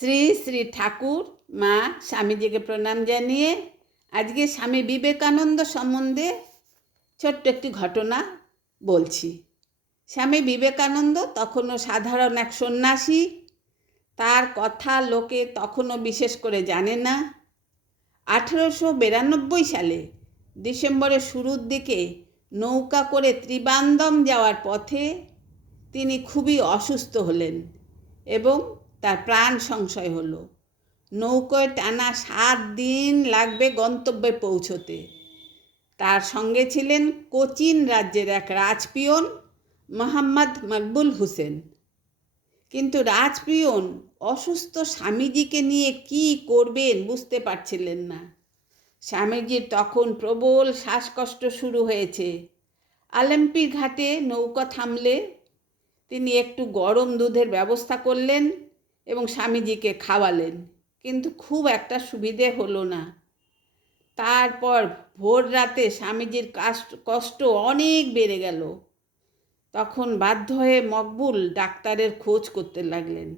শ্রী শ্রী ঠাকুর মা স্বামীজিকে প্রণাম জানিয়ে আজকে স্বামী বিবেকানন্দ সম্বন্ধে ছোট্ট একটি ঘটনা বলছি। স্বামী বিবেকানন্দ তখনও সাধারণ এক সন্ন্যাসী। তার কথা লোকে তখনও বিশেষ করে জানে না। 1892 সালে ডিসেম্বরের শুরুর দিকে নৌকা করে ত্রিবান্দম যাওয়ার পথে তিনি খুবই অসুস্থ হলেন এবং তার প্রাণ সংশয় হলো। নৌকায় টানা 7 দিন লাগবে গন্তব্যে পৌঁছতে। তার সঙ্গে ছিলেন কোচিন রাজ্যের এক রাজপিয়ন মোহাম্মদ মকবুল হোসেন। কিন্তু রাজপিয়ন অসুস্থ স্বামীজিকে নিয়ে কি করবেন বুঝতে পারছিলেন না। স্বামীজির তখন প্রবল শ্বাসকষ্ট শুরু হয়েছে। আলেম্পির ঘাটে নৌকা থামলে তিনি একটু গরম দুধের ব্যবস্থা করলেন এবং স্বামীজিকে খাওয়ালেন, কিন্তু খুব একটা সুবিধে হলো না। তারপর ভোর রাতে স্বামীজির কষ্ট অনেক বেড়ে গেল। তখন বাধ্য হয়ে মকবুল ডাক্তারের খোঁজ করতে লাগলেন,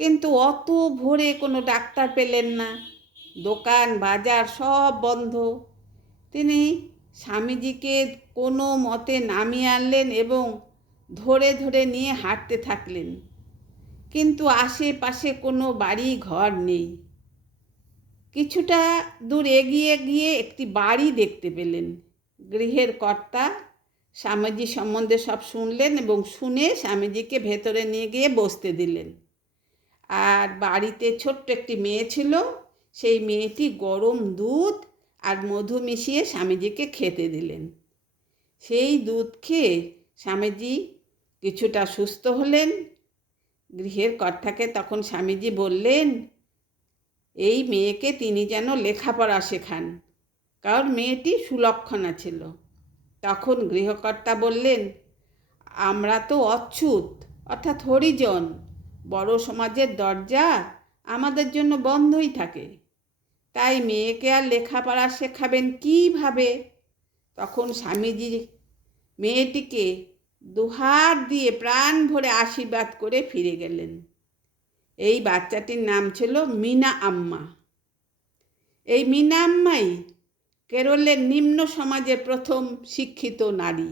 কিন্তু অত ভোরে কোনো ডাক্তার পেলেন না। দোকান বাজার সব বন্ধ। তিনি স্বামীজিকে কোনো মতে নামিয়ে আনলেন এবং ধরে ধরে নিয়ে হাঁটতে থাকলেন, কিন্তু আশেপাশে কোনো বাড়ি ঘর নেই। কিছুটা দূর এগিয়ে গিয়ে একটি বাড়ি দেখতে পেলেন। গৃহের কর্তা স্বামীজি সম্বন্ধে সব শুনলেন এবং শুনে স্বামীজিকে ভেতরে নিয়ে গিয়ে বসতে দিলেন। আর বাড়িতে ছোট্ট একটি মেয়ে ছিল। সেই মেয়েটি গরম দুধ আর মধু মিশিয়ে স্বামীজিকে খেতে দিলেন। সেই দুধ খেয়ে স্বামীজি কিছুটা সুস্থ হলেন। গৃহের কর্তাকে তখন স্বামীজি বললেন, এই মেয়েকে তিনি যেন লেখাপড়া শেখান, কারণ মেয়েটি সুলক্ষণা ছিল। তখন গৃহকর্তা বললেন, আমরা তো অচ্যুত অর্থাৎ হরিজন, বড় সমাজের দরজা আমাদের জন্য বন্ধই থাকে, তাই মেয়েকে আর লেখাপড়া শেখাবেন কীভাবে? তখন স্বামীজি মেয়েটিকে দুহাত দিয়ে প্রাণ ভরে আশীর্বাদ করে ফিরে গেলেন। এই বাচ্চাটির নাম ছিল মিনা আম্মা। এই মিনা আম্মাই কেরলের নিম্ন সমাজের প্রথম শিক্ষিত নারী।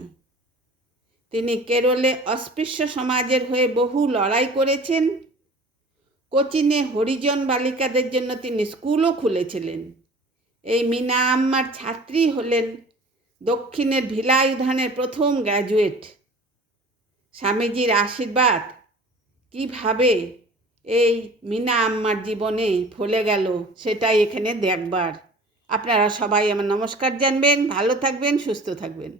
তিনি কেরলে অস্পৃশ্য সমাজের হয়ে বহু লড়াই করেছেন। কোচিনে হরিজন বালিকাদের জন্য তিনি স্কুলও খুলেছিলেন। এই মিনা আম্মার ছাত্রী হলেন দক্ষিণের ভিলায়ুধানের প্রথম গ্র্যাজুয়েট। স্বামীজির আশীর্বাদ কিভাবে এই মিনা আম্মার জীবনে ফলে গেল সেটাই এখানে দেখবার। আপনারা সবাই আমার নমস্কার জানবেন। ভালো থাকবেন, সুস্থ থাকবেন।